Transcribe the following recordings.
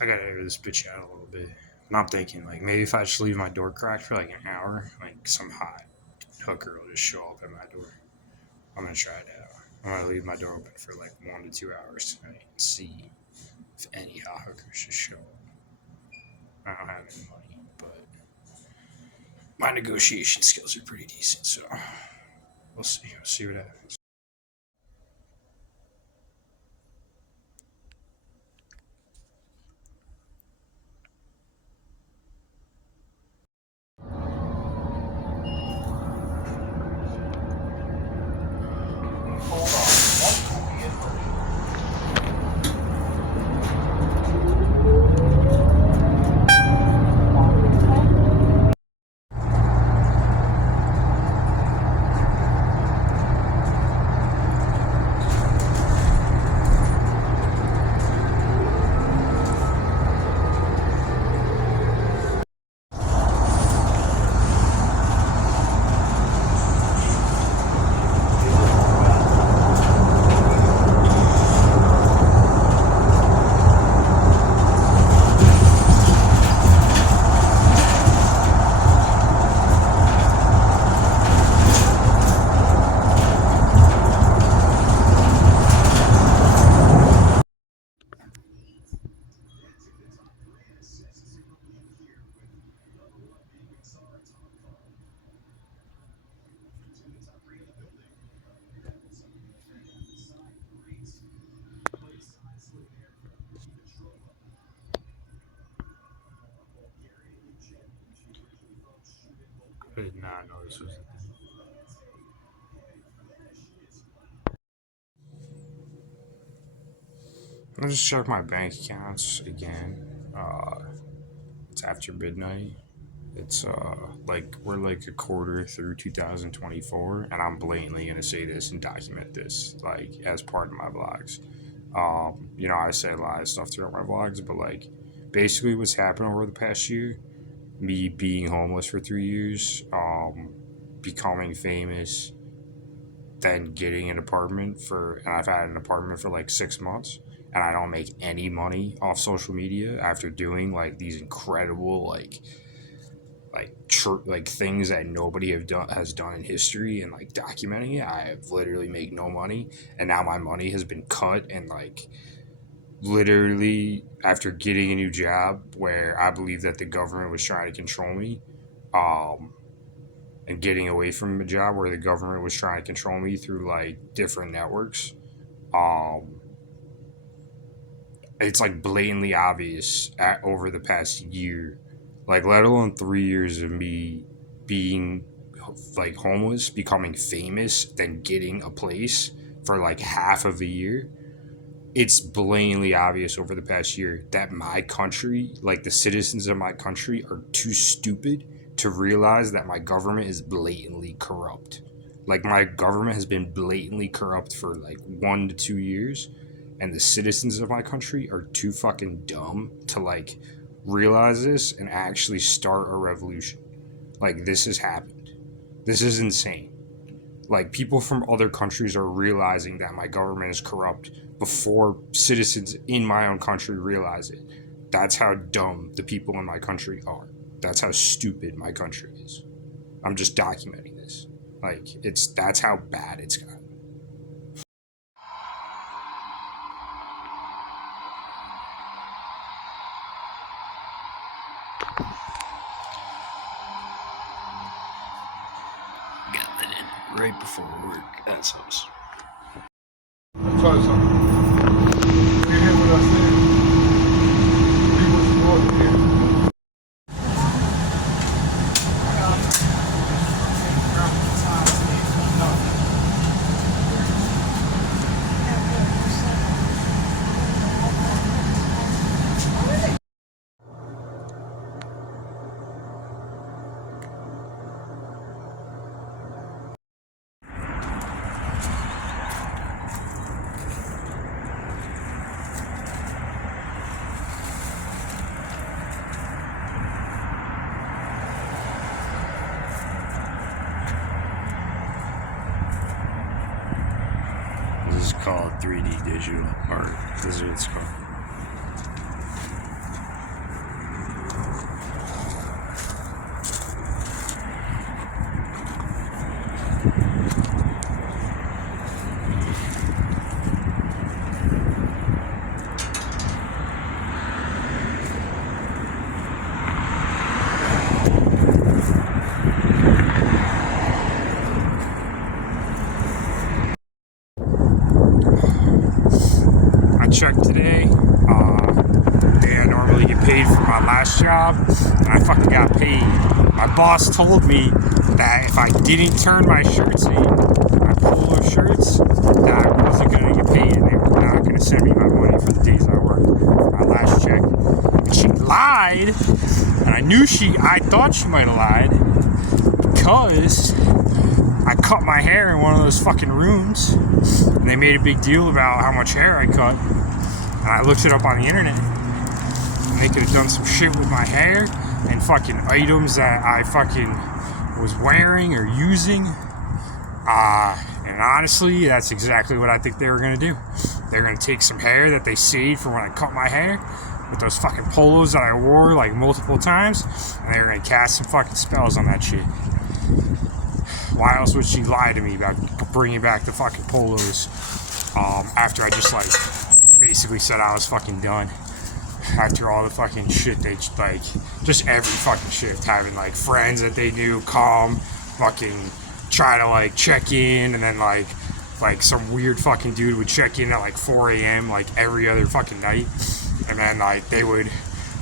I gotta air this bitch out a little bit. And I'm thinking, like, maybe if I just leave my door cracked for like an hour, like, some hot hooker will just show up at my door. I'm gonna try it out. I'm gonna leave my door open for like 1 to 2 hours tonight and see if any hot hookers just show up. I don't have any money, but my negotiation skills are pretty decent, so we'll see. We'll see what happens. I did not know this was. I'll just check my bank accounts again. It's after midnight. It's like we're like a quarter through 2024, and I'm blatantly gonna say this and document this like as part of my vlogs. I say a lot of stuff throughout my vlogs, but like basically what's happened over the past year, me being homeless for 3 years, becoming famous, then getting an apartment and I've had an apartment for like 6 months, and I don't make any money off social media after doing like these incredible like things that nobody has done in history, and like documenting it. I have literally made no money, and now my money has been cut, and like literally after getting a new job where I believe that the government was trying to control me, um, and getting away from a job where the government was trying to control me through like different networks. Um, it's like blatantly obvious over the past year, like let alone 3 years of me being like homeless, becoming famous, then getting a place for like half of a year. It's blatantly obvious over the past year that my country, like the citizens of my country, are too stupid to realize that my government is blatantly corrupt. Like my government has been blatantly corrupt for like 1 to 2 years, and the citizens of my country are too fucking dumb to like realize this and actually start a revolution. Like this has happened. This is insane. Like people from other countries are realizing that my government is corrupt before citizens in my own country realize it. That's how dumb the people in my country are. That's how stupid my country is. I'm just documenting this. Like that's how bad it's gotten. Got that in right before work. That's awesome. I'll tell you something. You hear what I said? We was born here. 3D digital, or this is what it's called. I checked today. Day I normally get paid for my last job, and I fucking got paid. My boss told me that if I didn't turn my shirts in, my polo shirts, that I wasn't gonna get paid, and they were not gonna send me my money for the days I worked for my last check. And she lied, and I thought she might have lied because I cut my hair in one of those fucking rooms, and they made a big deal about how much hair I cut. And I looked it up on the internet, and they could have done some shit with my hair and fucking items that I fucking was wearing or using. And honestly, that's exactly what I think they were gonna do. They're gonna take some hair that they saved from when I cut my hair with those fucking polos that I wore like multiple times, and they were gonna cast some fucking spells on that shit. Why else would she lie to me about bringing back the fucking polos after I just like basically said I was fucking done? After all the fucking shit they like, just every fucking shift, having like friends that they knew come fucking try to like check in, and then like some weird fucking dude would check in at like 4 a.m. like every other fucking night, and then like they would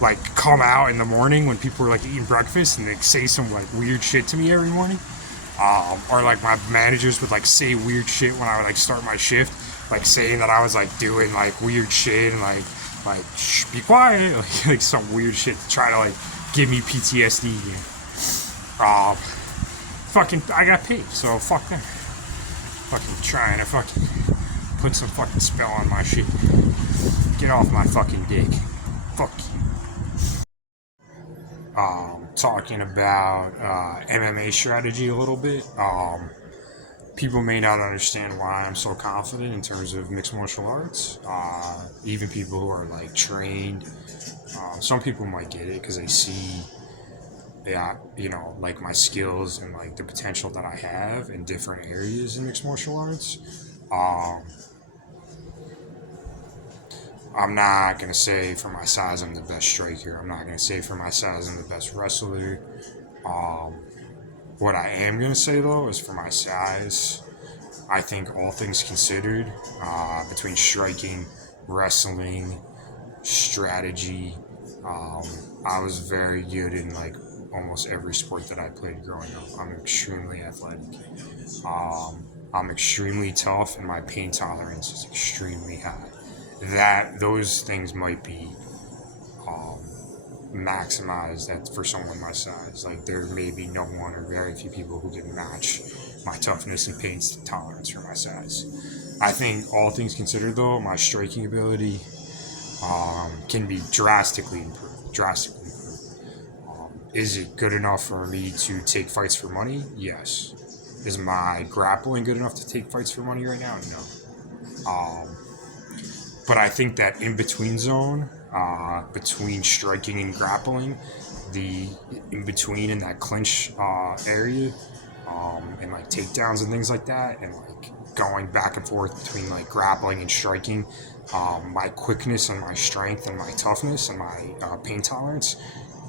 like come out in the morning when people were like eating breakfast, and they'd say some like weird shit to me every morning. Or like my managers would like say weird shit when I would like start my shift, like saying that I was like doing like weird shit and like shh, be quiet, like some weird shit to try to like give me PTSD again. Fucking, I got paid, so fuck them. Fucking trying to fucking put some fucking spell on my shit. Get off my fucking dick. Fuck you. Talking about MMA strategy a little bit. People may not understand why I'm so confident in terms of mixed martial arts. Even people who are like trained, some people might get it because they see that, you know, like my skills and like the potential that I have in different areas in mixed martial arts. Um, I'm not gonna say for my size I'm the best striker. I'm not gonna say for my size I'm the best wrestler. Um, what I am gonna say though is for my size, I think all things considered, between striking, wrestling, strategy, um, I was very good in like almost every sport that I played growing up. I'm extremely athletic. I'm extremely tough, and my pain tolerance is extremely high. Those things might be um, maximized for someone my size. Like there may be no one or very few people who can match my toughness and pain tolerance for my size. I think all things considered, though, my striking ability can be drastically improved. Drastically improved. Is it good enough for me to take fights for money? Yes. Is my grappling good enough to take fights for money right now? No. But I think that in between zone, between striking and grappling, the in between in that clinch area, and like takedowns and things like that, and like going back and forth between like grappling and striking, my quickness and my strength and my toughness and my pain tolerance,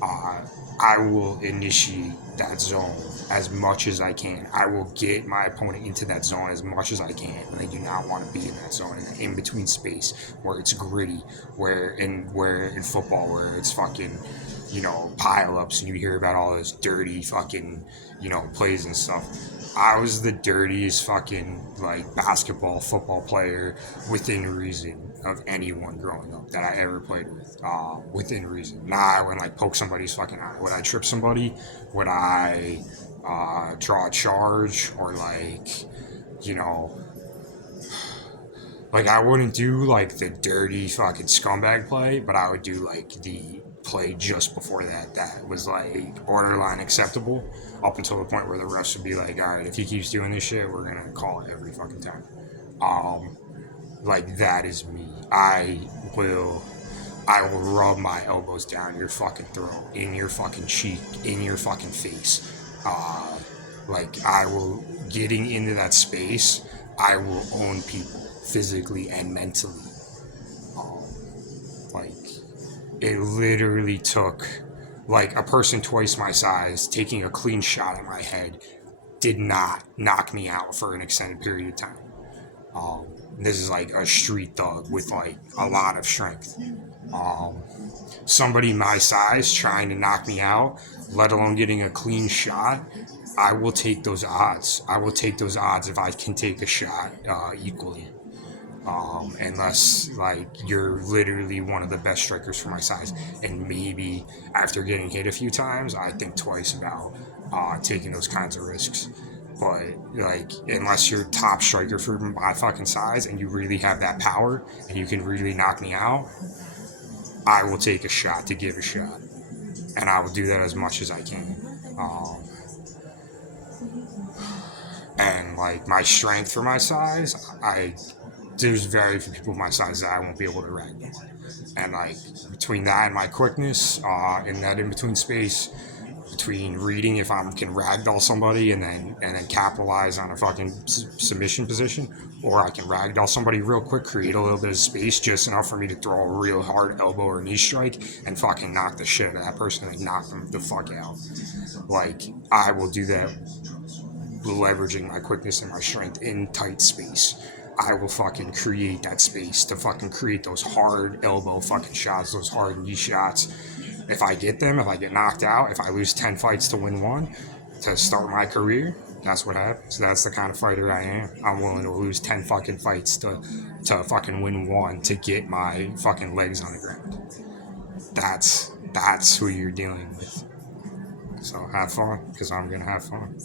uh, I will initiate that zone as much as I can. I will get my opponent into that zone as much as I can, and they do not want to be in that zone, in the in between space where it's gritty, where in football where it's fucking, you know, pile ups and you hear about all this dirty fucking, you know, plays and stuff. I was the dirtiest fucking like basketball, football player within reason of anyone growing up that I ever played with. Within reason. Nah, I would like poke somebody's fucking eye. Would I trip somebody? Would I draw a charge? Or like, you know, like I wouldn't do like the dirty fucking scumbag play, but I would do like the play just before that was like borderline acceptable, up until the point where the refs would be like, all right, if he keeps doing this shit, we're gonna call it every fucking time. Um, Like, that is me. I will rub my elbows down your fucking throat, in your fucking cheek, in your fucking face. Like, I will, getting into that space, I will own people physically and mentally. Um, like, it literally took, like, a person twice my size taking a clean shot at my head did not knock me out for an extended period of time. Um, this is like a street thug with like a lot of strength. Um, Somebody my size trying to knock me out, let alone getting a clean shot, I will take those odds. I will take those odds if I can take a shot equally. Unless like you're literally one of the best strikers for my size, and maybe after getting hit a few times, I think twice about taking those kinds of risks. But like, unless you're top striker for my fucking size and you really have that power and you can really knock me out, I will take a shot to give a shot, and I will do that as much as I can. And like my strength for my size, I there's very few people my size that I won't be able to ragdoll. And like between that and my quickness, in that in between space, between reading if I can ragdoll somebody and then capitalize on a fucking submission position, or I can ragdoll somebody real quick, create a little bit of space just enough for me to throw a real hard elbow or knee strike and fucking knock the shit out of that person and knock them the fuck out. Like, I will do that leveraging my quickness and my strength in tight space. I will fucking create that space to fucking create those hard elbow fucking shots, those hard knee shots. If I get them, if I get knocked out, if I lose 10 fights to win one to start my career, that's what happens. That's the kind of fighter I am. I'm willing to lose 10 fucking fights to fucking win one to get my fucking legs on the ground. That's who you're dealing with. So have fun, because I'm gonna have fun.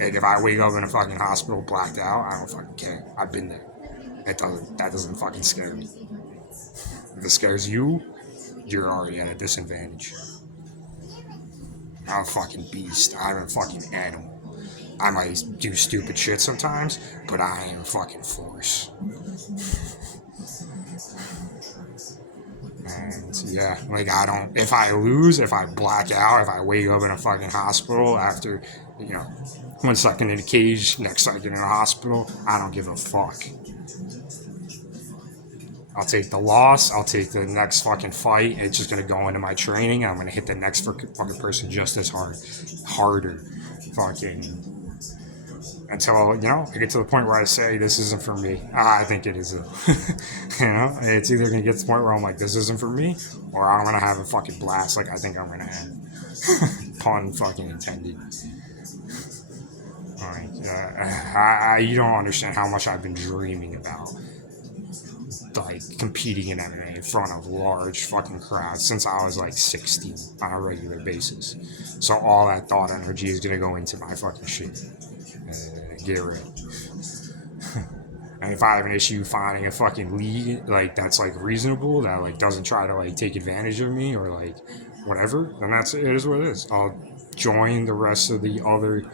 If I wake up in a fucking hospital blacked out, I don't fucking care. I've been there. That doesn't fucking scare me. If it scares you, you're already at a disadvantage. I'm a fucking beast. I'm a fucking animal. I might do stupid shit sometimes, but I am a fucking force. And yeah, like I don't. If I lose, if I black out, if I wake up in a fucking hospital after, you know, 1 second in a cage, next second in a hospital, I don't give a fuck. I'll take the loss. I'll take the next fucking fight. It's just gonna go into my training. I'm gonna hit the next fucking person just as hard, harder, fucking until I get to the point where I say this isn't for me. I think it is. It's either gonna get to the point where I'm like this isn't for me, or I'm gonna have a fucking blast like I think I'm gonna have. Pun fucking intended. Like, you don't understand how much I've been dreaming about like competing in MMA in front of large fucking crowds since I was like 16 on a regular basis. So all that thought energy is gonna go into my fucking shit. Get rid. And if I have an issue finding a fucking league like that's like reasonable, that like doesn't try to like take advantage of me or like whatever, then it is what it is. I'll join the rest of the other,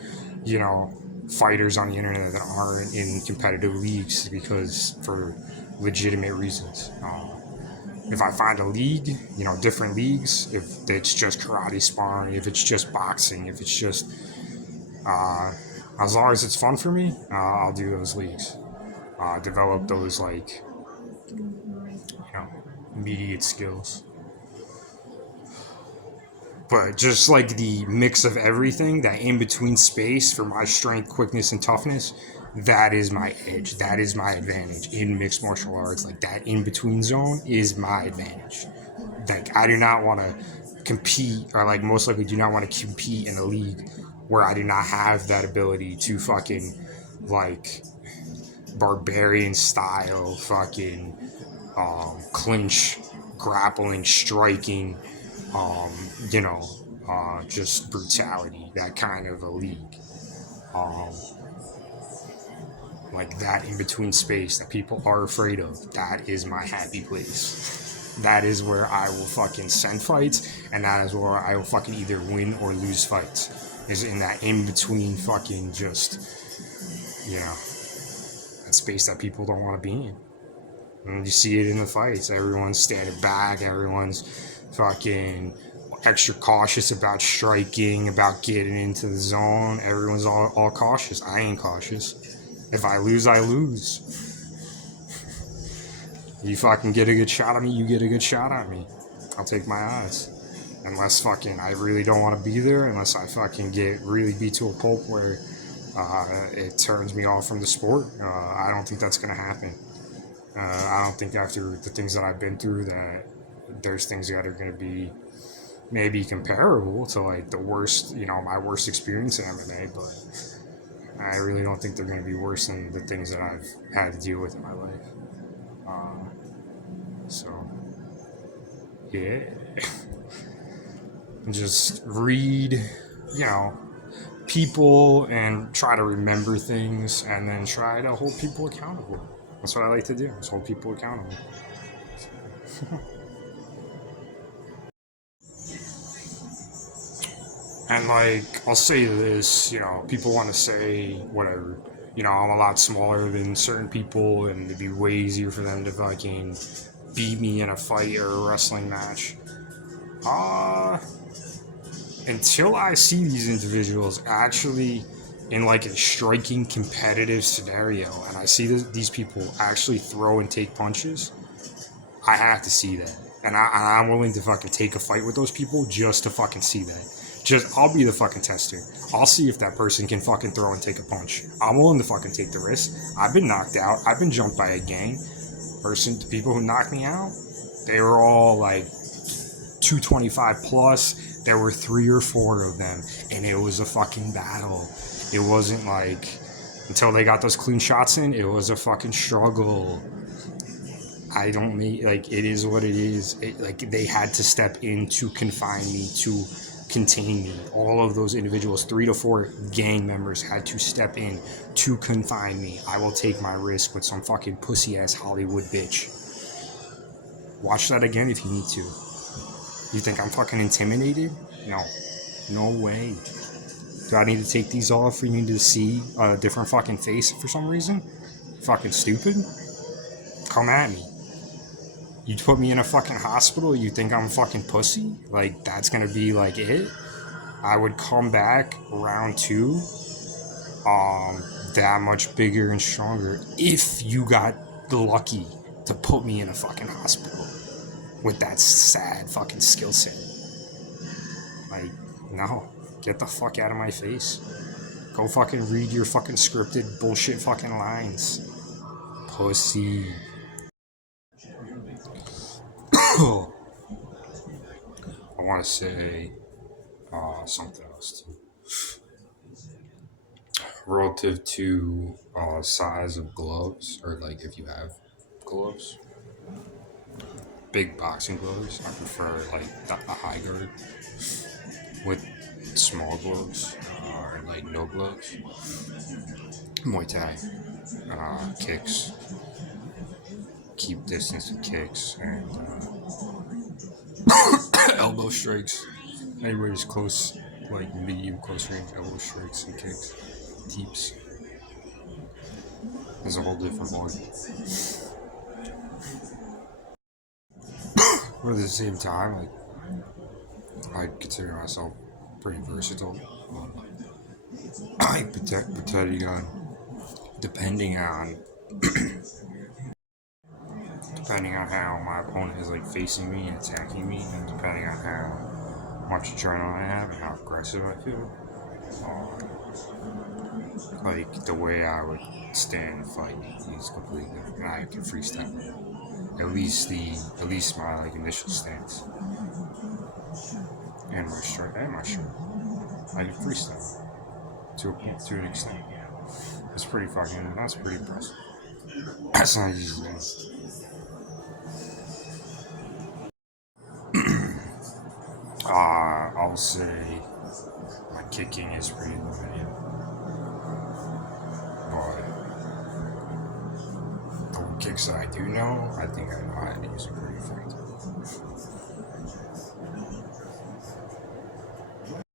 fighters on the internet that aren't in competitive leagues because for legitimate reasons. If I find a league, different leagues, if it's just karate sparring, if it's just boxing, if it's just, as long as it's fun for me, I'll do those leagues. Develop those like, immediate skills. But just like the mix of everything, that in between space for my strength, quickness, and toughness, that is my edge. That is my advantage in mixed martial arts. Like that in between zone is my advantage. Like I do not want to compete, or like most likely do not want to compete in a league where I do not have that ability to fucking like barbarian style fucking clinch, grappling, striking, just brutality, that kind of a league. Um, like that in between space that people are afraid of, that is my happy place. That is where I will fucking send fights, and that is where I will fucking either win or lose fights. Is in that in between fucking just, that space that people don't want to be in. And you see it in the fights. Everyone's standing back. Everyone's fucking extra cautious about striking, about getting into the zone. Everyone's all cautious. I ain't cautious. If I lose, I lose. You fucking get a good shot at me, you get a good shot at me. I'll take my odds. Unless fucking I really don't want to be there, unless I fucking get really beat to a pulp where it turns me off from the sport, I don't think that's going to happen. I don't think after the things that I've been through that there's things that are going to be maybe comparable to like the worst, my worst experience in MMA, but I really don't think they're going to be worse than the things that I've had to deal with in my life. So, yeah. Just read, people and try to remember things and then try to hold people accountable. That's what I like to do, is hold people accountable. And like, I'll say this, people want to say whatever. I'm a lot smaller than certain people and it'd be way easier for them to fucking beat me in a fight or a wrestling match. Until I see these individuals actually in like a striking competitive scenario and I see these people actually throw and take punches, I have to see that. And I'm willing to fucking take a fight with those people just to fucking see that. I'll be the fucking tester. I'll see if that person can fucking throw and take a punch. I'm willing to fucking take the risk. I've been knocked out. I've been jumped by a gang. The people who knocked me out, they were all like 225 plus. There were 3 or 4 of them, and it was a fucking battle. It wasn't like, until they got those clean shots in, it was a fucking struggle. I don't need, like, it is what it is. They had to step in to confine me, to contain me. All of those individuals, 3 to 4 gang members had to step in to confine me. I will take my risk with some fucking pussy-ass Hollywood bitch. Watch that again if you need to. You think I'm fucking intimidated? No way. Do I need to take these off for you to see a different fucking face for some reason? Fucking stupid? Come at me. You put me in a fucking hospital, you think I'm a fucking pussy? Like, that's gonna be like it? I would come back round 2 that much bigger and stronger if you got lucky to put me in a fucking hospital with that sad fucking skill set. Like, no. Get the fuck out of my face. Go fucking read your fucking scripted bullshit fucking lines. Pussy. I want to say something else too. Relative to size of gloves, or like if you have gloves, big boxing gloves, I prefer like the high guard with small gloves or like no gloves. Muay Thai, kicks, keep distance with kicks, and elbow strikes. Anybody's close, like medium close range elbow strikes and kicks, teeps. It's a whole different one. But at the same time, like, I consider myself pretty versatile. I depending on depending on how my opponent is like facing me and attacking me, and depending on how much adrenaline I have and how aggressive I feel. Like the way I would stand and fight is completely different. I can freestyle. At least my like initial stance and my strike and my shirt. I can freestyle to an extent. That's pretty impressive. That's not easy. I'll say my kicking is pretty limited, but the kicks that I do know, I think I know how to use it pretty